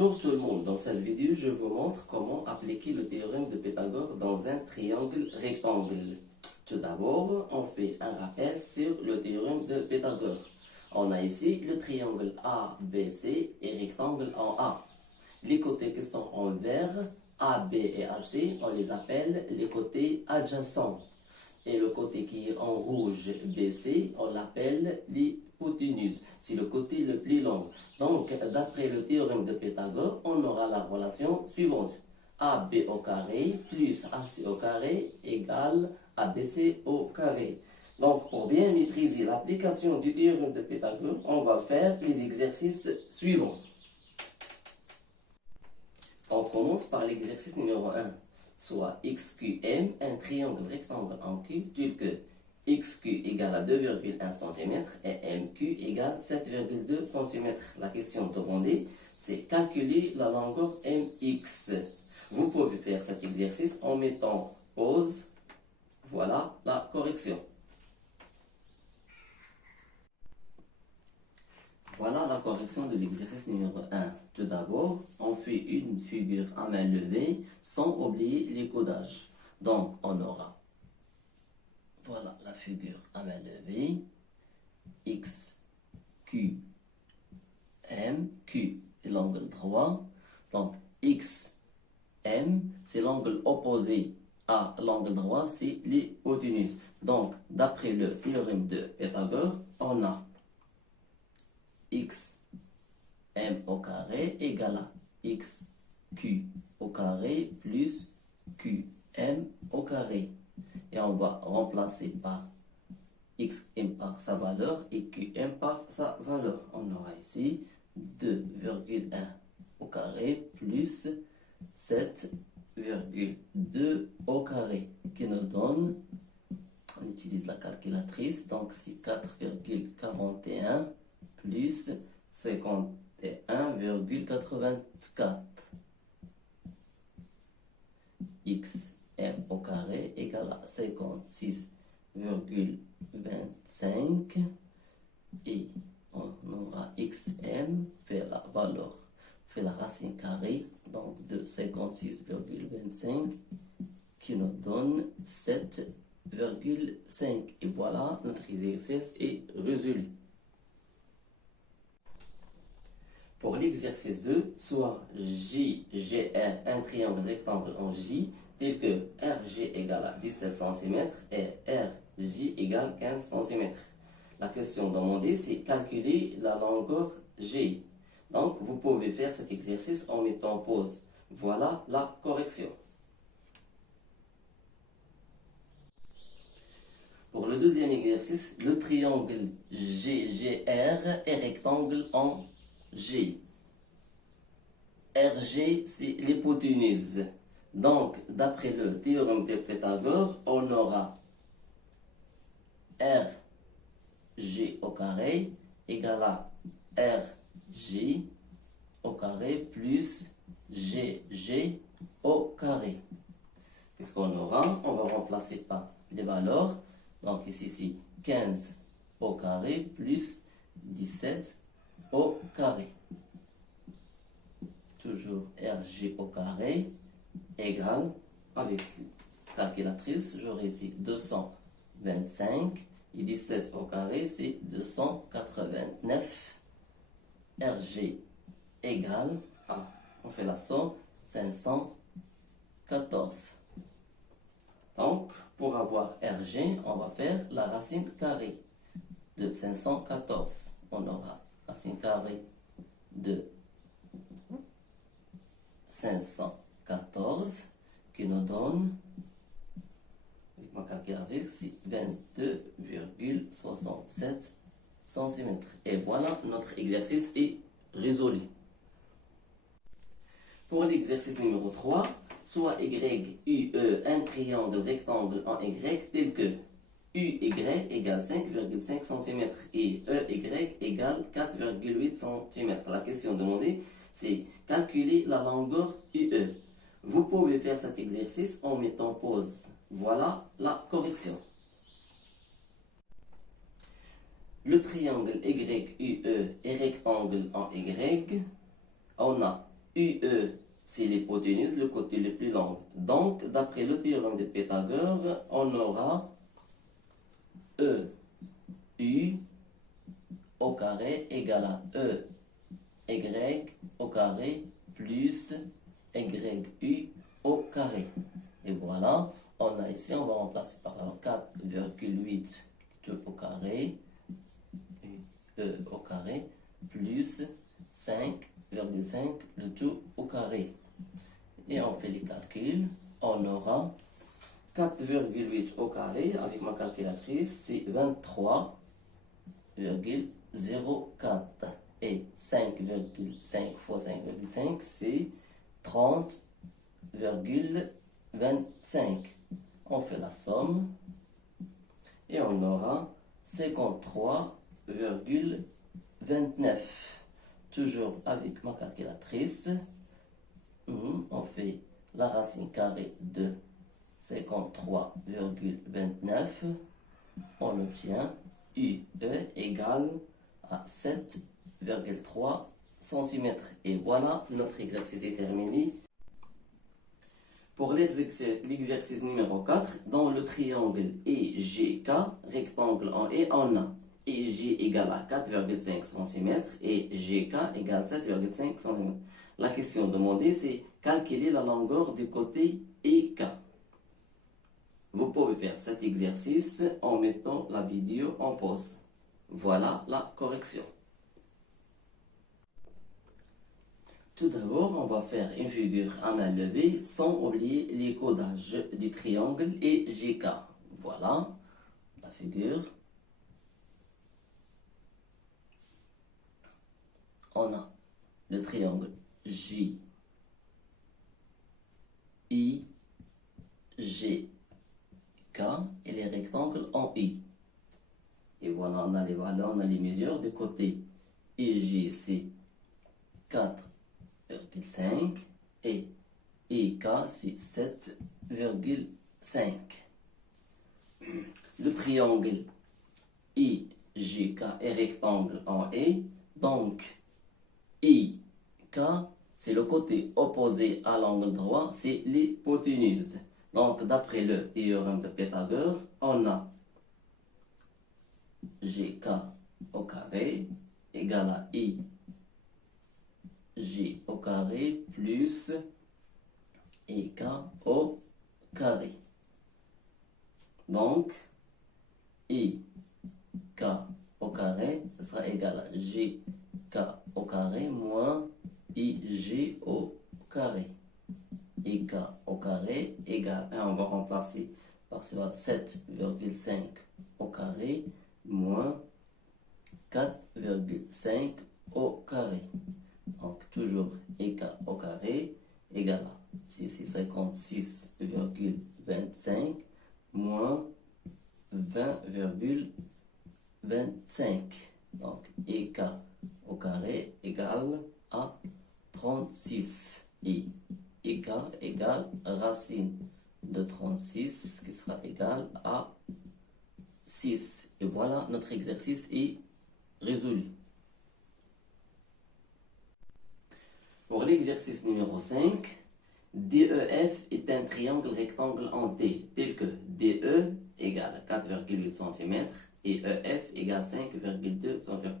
Bonjour tout le monde, dans cette vidéo je vous montre comment appliquer le théorème de Pythagore dans un triangle rectangle. Tout d'abord, on fait un rappel sur le théorème de Pythagore. On a ici le triangle ABC et rectangle en A. Les côtés qui sont en vert, AB et AC, on les appelle les côtés adjacents. Et le côté qui est en rouge, BC, on l'appelle l'hypoténuse. C'est le côté le plus long. Donc, d'après le théorème de Pythagore, on aura la relation suivante. AB au carré plus AC au carré égale ABC au carré. Donc, pour bien maîtriser l'application du théorème de Pythagore, on va faire les exercices suivants. On commence par l'exercice numéro 1. Soit XQM, un triangle rectangle en cube, tel que XQ égale à 2,1 cm et MQ égale 7,2 cm. La question demandée, c'est calculer la longueur MX. Vous pouvez faire cet exercice en mettant pause. Voilà la correction. Voilà la correction de l'exercice numéro 1. Tout d'abord, on fait une figure à main levée sans oublier les codages. Donc, on aura, voilà la figure à main levée, X, Q, M, Q est l'angle droit. Donc, X, M, c'est l'angle opposé à l'angle droit, c'est l'hypoténuse. Donc, d'après le théorème de Pythagore, on a x m au carré égale à x q au carré plus q m au carré. Et on va remplacer par x m par sa valeur et q m par sa valeur. On aura ici 2,1 au carré plus 7,2 au carré qui nous donne, on utilise la calculatrice, donc c'est 4,41 plus 51,84. XM au carré égale à 56,25 et on aura XM fait la valeur, fait la racine carrée donc de 56,25 qui nous donne 7,5 et voilà, notre exercice est résolu. Pour l'exercice 2, soit JGR, un triangle rectangle en J, tel que RG égale à 17 cm et RJ égale 15 cm. La question demandée, c'est calculer la longueur G. Donc, vous pouvez faire cet exercice en mettant pause. Voilà la correction. Pour le deuxième exercice, le triangle GGR est rectangle en G. RG, c'est l'hypoténuse. Donc, d'après le théorème de Pythagore, on aura RG au carré égale à RG au carré plus GG au carré. Qu'est-ce qu'on aura? On va remplacer par les valeurs. Donc, ici, c'est 15 au carré plus 17 au carré. Toujours RG au carré égale, avec calculatrice, j'aurai ici 225 et 17 au carré, c'est 289. RG égale à, on fait la somme, 514. Donc, pour avoir RG, on va faire la racine carrée de 514. On aura racine carrée de 514 qui nous donne, avec ma calculatrice, 22,67 cm. Et voilà, notre exercice est résolu. Pour l'exercice numéro 3, soit YUE, un triangle rectangle en Y tel que UY égale 5,5 cm et EY égale 4,8 cm. La question demandée, c'est calculer la longueur UE. Vous pouvez faire cet exercice en mettant pause. Voilà la correction. Le triangle YUE est rectangle en Y. On a UE, c'est l'hypoténuse, le côté le plus long. Donc, d'après le théorème de Pythagore, on aura E, U au carré égale à E, Y au carré plus YU au carré. Et voilà, on a ici, on va remplacer par la 4,8 tout au carré, E au carré, plus 5,5 le tout au carré. Et on fait les calculs, on aura 4,8 au carré, avec ma calculatrice, c'est 23,04. Et 5,5 fois 5,5, c'est 30,25. On fait la somme et on aura 53,29. Toujours avec ma calculatrice, on fait la racine carrée de 53,29. On obtient UE égale à 7,3 cm. Et voilà, notre exercice est terminé. Pour l'exercice numéro 4, dans le triangle EGK, rectangle en E, on a EG égale à 4,5 cm et GK égale 7,5 cm. La question demandée, c'est calculer la longueur du côté EK. Vous pouvez faire cet exercice en mettant la vidéo en pause. Voilà la correction. Tout d'abord, on va faire une figure à main levée sans oublier les codages du triangle EGK. Voilà la figure. On a le triangle J, I, G, K et les rectangles en I. Et voilà, on a les valeurs, on a les mesures de côté. EG, c'est 4,5 et EK, c'est 7,5. Le triangle IGK est rectangle en E, donc IK, c'est le côté opposé à l'angle droit, c'est l'hypoténuse. Donc, d'après le théorème de Pythagore, on a GK au carré égale à IG au carré plus EK au carré. Donc, IK au carré, ce sera égal à GK au carré moins IG au carré. IK au carré égale, et on va remplacer par 7,5 au carré moins 4,5 au carré. Donc, toujours EK au carré égale à 56,25 moins 20,25. Donc, EK au carré égale à 36. Et EK égale racine de 36 qui sera égale à 6. Et voilà, notre exercice est résolu. Pour l'exercice numéro 5, DEF est un triangle rectangle en D, tel que DE égale 4,8 cm et EF égale 5,2 cm.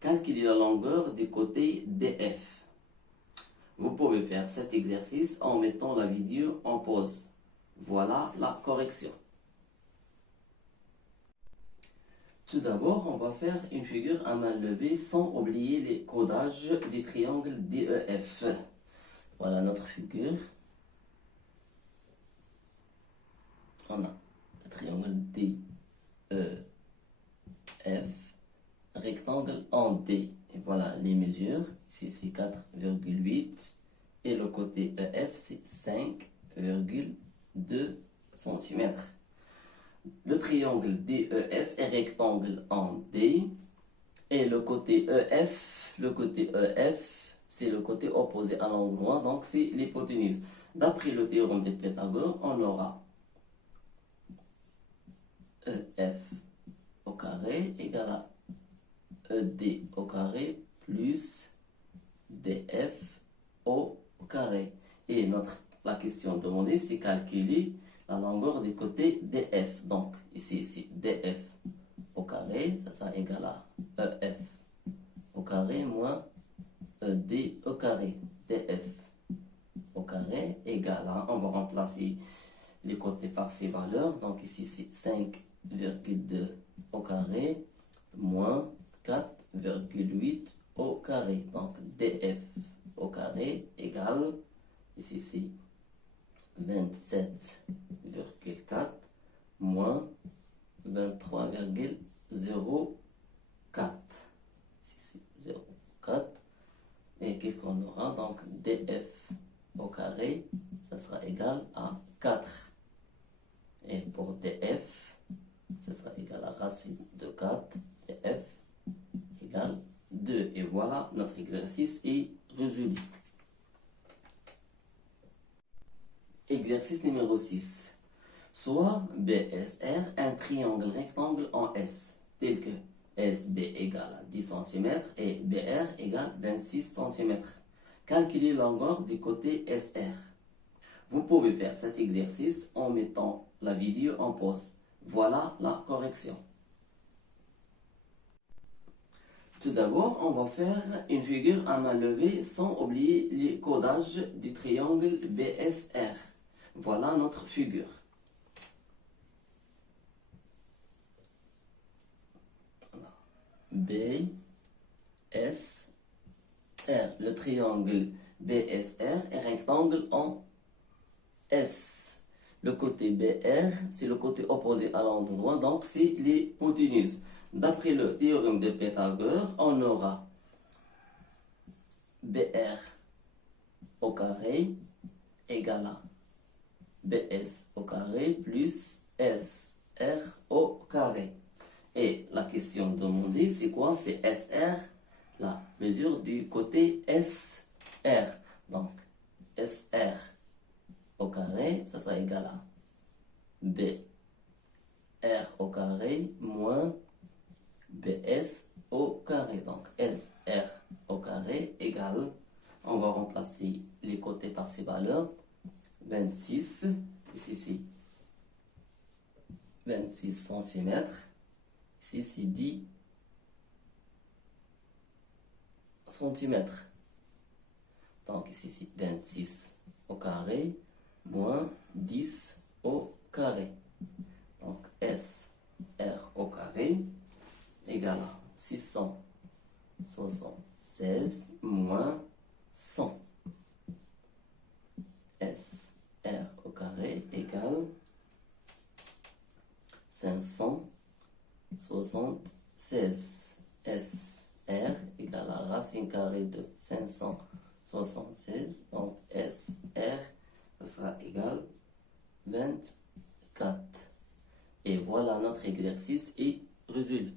Calculez la longueur du côté DF. Vous pouvez faire cet exercice en mettant la vidéo en pause. Voilà la correction. Tout d'abord, on va faire une figure à main levée sans oublier les codages du triangle DEF. Voilà notre figure. On a le triangle DEF, rectangle en D. Et voilà les mesures. Ici, c'est 4,8 et le côté EF, c'est 5,2 cm. Le triangle DEF est rectangle en D et le côté EF, c'est le côté opposé à l'angle droit, donc c'est l'hypoténuse. D'après le théorème de Pythagore, on aura EF au carré égale à ED au carré plus DF au demandé, c'est calculer la longueur des côtés DF. Donc, ici, DF au carré, ça sera égal à EF au carré moins ED au carré. DF au carré égale à, on va remplacer les côtés par ces valeurs. Donc, ici, c'est 5,2 au carré moins 4,8 au carré. Donc, DF au carré égale, ici, c'est 27,4 moins 23,04. Ici, c'est 0,4. Et qu'est-ce qu'on aura? Donc, DF au carré, ça sera égal à 4. Et pour DF, ça sera égal à racine de 4. DF égale 2. Et voilà, notre exercice est résolu. Exercice numéro 6. Soit BSR un triangle rectangle en S, tel que SB égale à 10 cm et BR égale 26 cm. Calculez la longueur du côté SR. Vous pouvez faire cet exercice en mettant la vidéo en pause. Voilà la correction. Tout d'abord, on va faire une figure à main levée sans oublier le codage du triangle BSR. Voilà notre figure. BSR. Le triangle BSR est rectangle en S. Le côté BR, c'est le côté opposé à l'angle droit, donc c'est l'hypoténuse. D'après le théorème de Pythagore, on aura BR au carré égale à BS au carré plus SR au carré. Et la question demandée, c'est quoi? C'est SR, la mesure du côté SR. Donc, SR au carré, ça sera égal à BR au carré moins BS au carré. Donc, SR au carré égale, on va remplacer les côtés par ces valeurs. 26, ici c'est 26 cm, ici c'est 10 cm. Donc ici c'est 26 au carré moins 10 au carré. Donc SR au carré égale à 676 moins 100. SR au carré égale 576. SR égale à racine carrée de 576. Donc SR, ça sera égal 24. Et voilà, notre exercice est résolu.